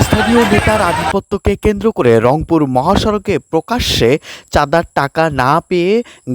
স্থানীয় নেতার আধিপত্যকে কেন্দ্র করে রংপুর মহাসড়কে প্রকাশ্যে চাঁদার টাকা না পেয়ে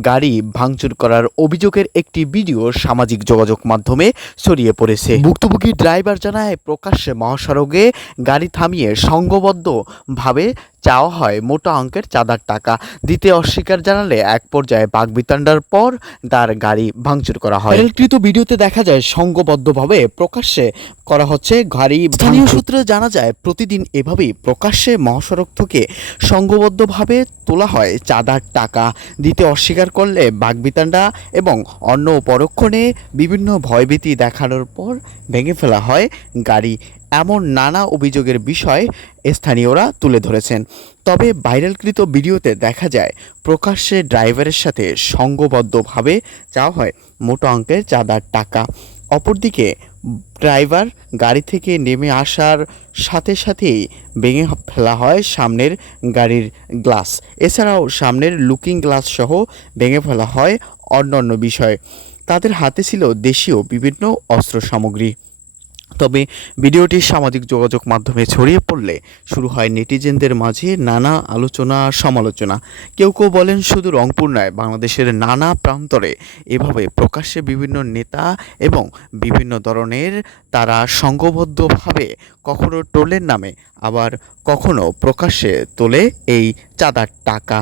গাড়ি ভাঙচুর করার অভিযোগের একটি ভিডিও সামাজিক যোগাযোগ মাধ্যমে ছড়িয়ে পড়েছে। ভুক্তভোগী ড্রাইভার জানায়, প্রকাশ্যে মহাসড়কে গাড়ি থামিয়ে সংঘবদ্ধভাবে চাওয়া হয় মোটা অঙ্কের চাঁদার টাকা দিতে অস্বীকার জানালে এক পর্যায়ে বাকবিতণ্ডার পর তার গাড়ি ভাঙচুর করা হয়। ভাইরালকৃত ভিডিওতে দেখা যায় সংঘবদ্ধভাবে প্রকাশ্যে করা হচ্ছে গাড়ি। স্থানীয় সূত্রে জানা যায়, প্রতিদিন এভাবেই প্রকাশ্যে মহাসড়ক থেকে সংঘবদ্ধভাবে তোলা হয় চাঁদার টাকা দিতে অস্বীকার করলে বাকবিতণ্ডা এবং অন্য পরক্ষণে বিভিন্ন ভয়ভীতি দেখানোর পর ভেঙে ফেলা হয় গাড়ি। এমন নানা অভিযোগের বিষয় স্থানীয়রা তুলে ধরেছেন। তবে ভাইরালকৃত ভিডিওতে দেখা যায়, প্রকাশ্যে ড্রাইভারের সাথে সংঘবদ্ধভাবে চাওয়া হয় মোটা অঙ্কের চাঁদার টাকা। অপরদিকে ড্রাইভার গাড়ি থেকে নেমে আসার সাথে সাথেই ভেঙে ফেলা হয় সামনের গাড়ির গ্লাস। এছাড়াও সামনের লুকিং গ্লাস সহ ভেঙে ফেলা হয় অন্যান্য বিষয়। তাদের হাতে ছিল দেশীয় বিভিন্ন অস্ত্র সামগ্রী। তবে ভিডিওটি সামাজিক যোগাযোগ মাধ্যমে ছড়িয়ে পড়লে শুরু হয় নেটিজেনদের মাঝে নানা আলোচনা সমালোচনা। কেউ কেউ বলেন, শুধু রংপুর নয়, বাংলাদেশের নানা প্রান্তরে এভাবে প্রকাশ্যে বিভিন্ন নেতা এবং বিভিন্ন ধরনের তারা সংঘবদ্ধভাবে কখনো টোলের নামে আবার কখনো প্রকাশ্যে তোলে এই চাঁদার টাকা।